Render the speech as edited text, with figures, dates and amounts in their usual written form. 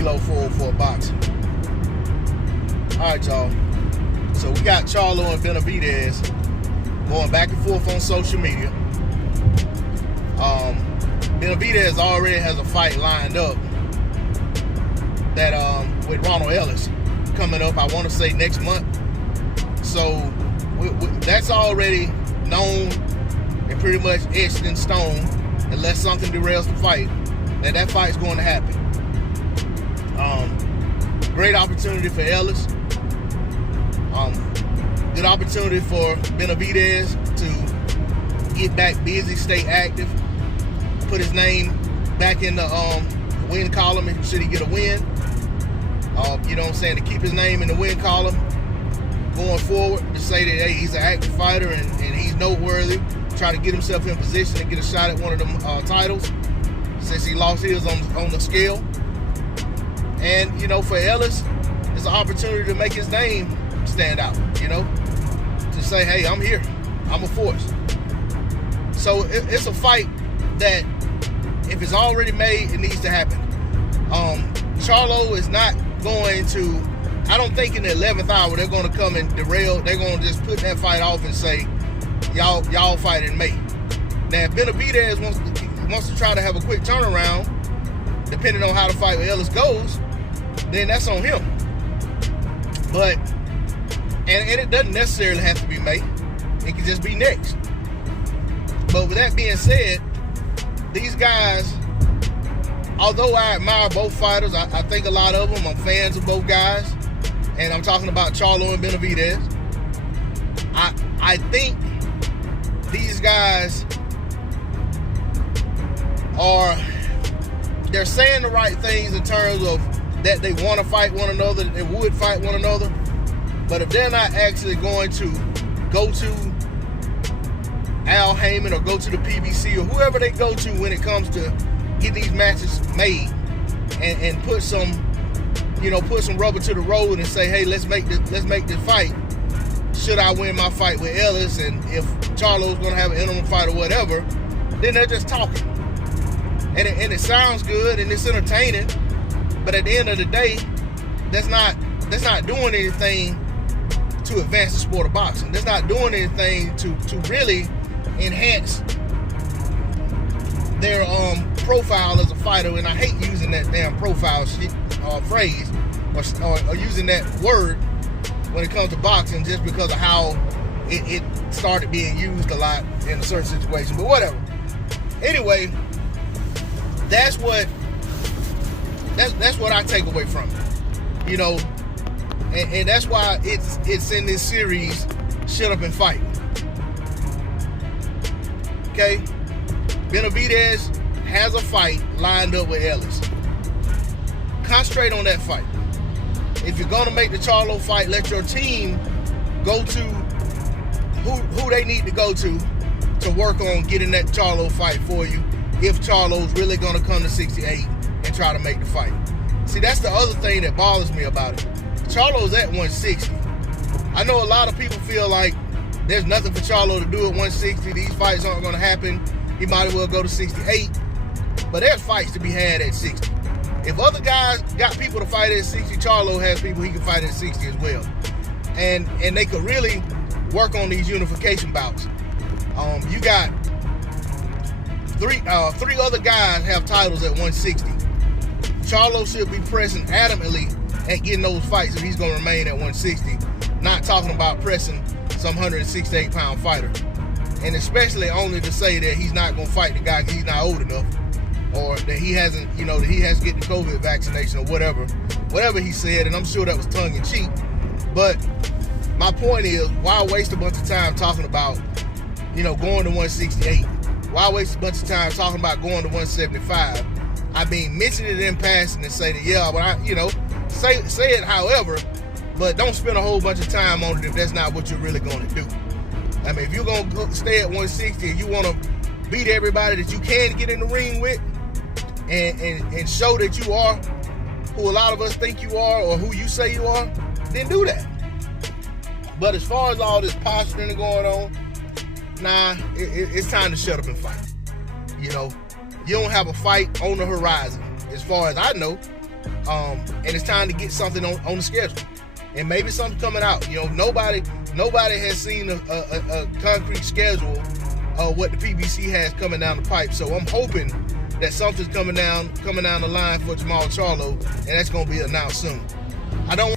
kilo for boxing. All right, y'all. So we got Charlo and Benavidez going back and forth on social media. Benavidez already has a fight lined up that with Ronald Ellis coming up, I want to say next month. So that's already known and pretty much etched in stone, unless something derails the fight, that fight's going to happen. Great opportunity for Ellis. Good opportunity for Benavidez to get back busy, stay active, put his name back in the win column should he get a win. You know what I'm saying? To keep his name in the win column going forward, to say that, hey, he's an active fighter and he's noteworthy. Try to get himself in position to get a shot at one of them titles since he lost his on the scale. And, you know, for Ellis, it's an opportunity to make his name stand out, you know, to say, hey, I'm here. I'm a force. So it's a fight that, if it's already made, it needs to happen. Charlo is not going to, I don't think in the 11th hour they're going to come and derail. They're going to just put that fight off and say, y'all fight in May. Now, if Benavidez wants to try to have a quick turnaround, depending on how the fight with Ellis goes, then that's on him. But, and it doesn't necessarily have to be May. It could just be next. But with that being said, these guys, although I admire both fighters, I think a lot of them, I'm fans of both guys, and I'm talking about Charlo and Benavidez. I think these guys they're saying the right things in terms of that they want to fight one another, that they would fight one another, but if they're not actually going to go to Al Heyman or go to the PBC or whoever they go to when it comes to get these matches made and put some rubber to the road and say, hey, let's make this fight. Should I win my fight with Ellis, and if Charlo's going to have an interim fight or whatever, then they're just talking. And it sounds good and it's entertaining, but at the end of the day, that's not doing anything to advance the sport of boxing. That's not doing anything to really enhance their profile as a fighter. And I hate using that damn profile phrase or using that word when it comes to boxing, just because of how it started being used a lot in a certain situation. But whatever. Anyway, that's what I take away from it. You know, and that's why it's in this series, Shut Up and Fight. Okay? Benavidez has a fight lined up with Ellis. Concentrate on that fight. If you're going to make the Charlo fight, let your team go to who they need to go to work on getting that Charlo fight for you, if Charlo's really going to come to 68 and try to make the fight. See, that's the other thing that bothers me about it. Charlo's at 160. I know a lot of people feel like there's nothing for Charlo to do at 160. These fights aren't going to happen. He might as well go to 68. But there's fights to be had at 60. If other guys got people to fight at 60, Charlo has people he can fight at 60 as well. And they could really work on these unification bouts. You got three other guys have titles at 160. Charlo should be pressing adamantly at getting those fights if he's going to remain at 160. Not talking about pressing some 168-pound fighter. And especially only to say that he's not going to fight the guy because he's not old enough, or that he hasn't, that he has to get the COVID vaccination or whatever he said. And I'm sure that was tongue-in-cheek. But my point is, why waste a bunch of time talking about, going to 168? Why waste a bunch of time talking about going to 175? I mean, mention it in passing and say that, yeah, but say it however, but don't spend a whole bunch of time on it if that's not what you're really going to do. I mean, if you're going to stay at 160 and you want to beat everybody that you can get in the ring with and show that you are who a lot of us think you are or who you say you are, then do that. But as far as all this posturing going on, nah, it's time to shut up and fight. You don't have a fight on the horizon, as far as I know. And it's time to get something on the schedule. And maybe something coming out. You know, nobody has seen a concrete schedule of what the PBC has coming down the pipe. So I'm hoping that something's coming down the line for Jermall Charlo, and that's going to be announced soon. I don't